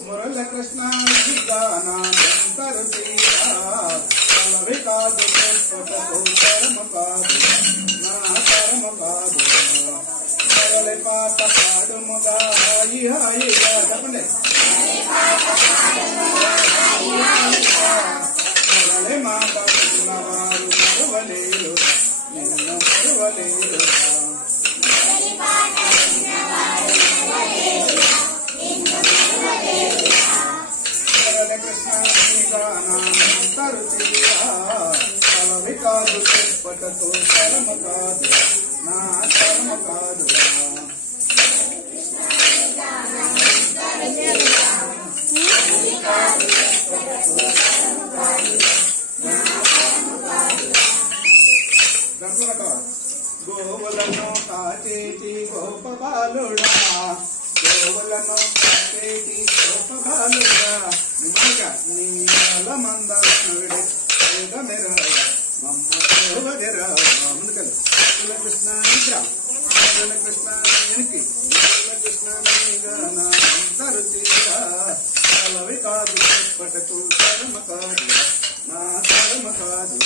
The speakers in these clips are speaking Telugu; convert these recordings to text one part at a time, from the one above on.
మురళ కృష్ణ విధానాంతరుతీవి కాదు కర్మ కాదు నా కర్మ కాదు మురళి పాట పాడుముగా హాయి హాయిగా చెప్పండి మురళి మాట వారు మరువలేరు నిన్ను మరువలేరు కలవి కాదు చెప్పటతో కర్మ కాదు నా కర్మ కాదు గోవులను కాచేటి గోపబాలుడా గోవులను కాచేటి గోపబాలుడా నిమ్మగా నీల మందరుడే ముందుకెళ్ళి కృష్ణ కృష్ణ వెనక్కి కృష్ణ కలవి కాదు చెప్పటకు కర్మ కాదు నా కర్మ కాదు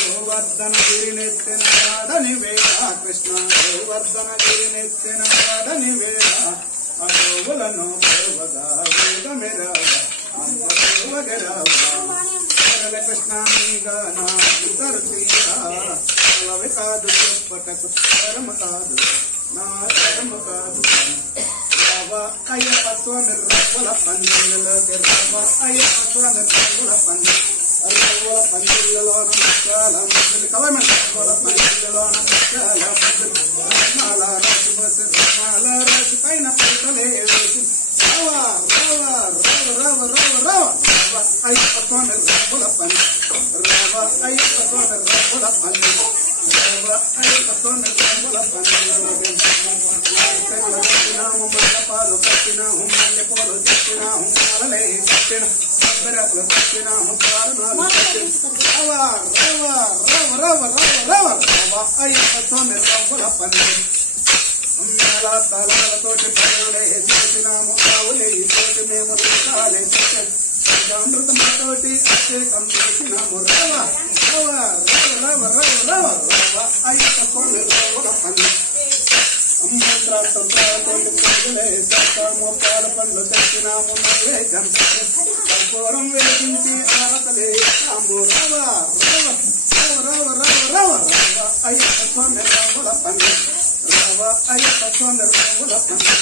గోవర్ధన గిరినెత్తిన వాడని వేళ కృష్ణ గోవర్ధన గిరినెత్తిన వాడని వేళ ఆ గోవులను గోవగా వేగమెరవగా కృష్ణ కలవి కాదు చెప్పటకు కర్మ కాదు నా కర్మ కాదు రవ అయ్యప్ప స్వామి రవ్వల పందిళ్ళలోకి రవ అయ్యప్ప స్వామి రవ్వల రవ్వల పందిళ్ళలోన ముక్కల ముద్దులు కలమండి రవ్వల పందిళ్ళలోన ముక్కల ముద్దులు రత్నాల రాసి బసి రత్నాల రాసి పైన పైతలే వేసి రవ రవ రవ రవ రవ రవ రవ అయ్యప్ప స్వామి రవ్వల పంది రవ అయ్యప్ప స్వామి రవ్వల పంది రవ అయ్యప్ప స్వామి రవ్వల పందిళ్ళలోకి కట్టినాము మండపాలు కట్టినాము మల్లెపూలు తెచ్చినాము మాలలే కట్టిన కొబ్బరిలు కట్టినాము కారణాలు కట్టిన రవ రవ రవ రవ రవ రవ అయ్యప్ప స్వామి రవ్వల పంది మేళ తలాలతోటి పనులే చేసినాము కావులే తోటి మేము రకాలే అమృతముతోటి అభిషేకం చేసినాము రవ రవ రవ రవ రవ రవ రవ అయ్యప్ప స్వామి రవ్వల పంది మంత్రాంతోటి పండులే సర్కాల పండ్లు తెచ్చినాము నైవేద్యం కర్పూరం వేసించి ఆరతలే ఇస్తాము రవ రవ రవ రవ రవ రవ అయ్యప్ప స్వామి రవ్వల పంది రవ అయ్యప్ప స్వామి రవ్వల పంది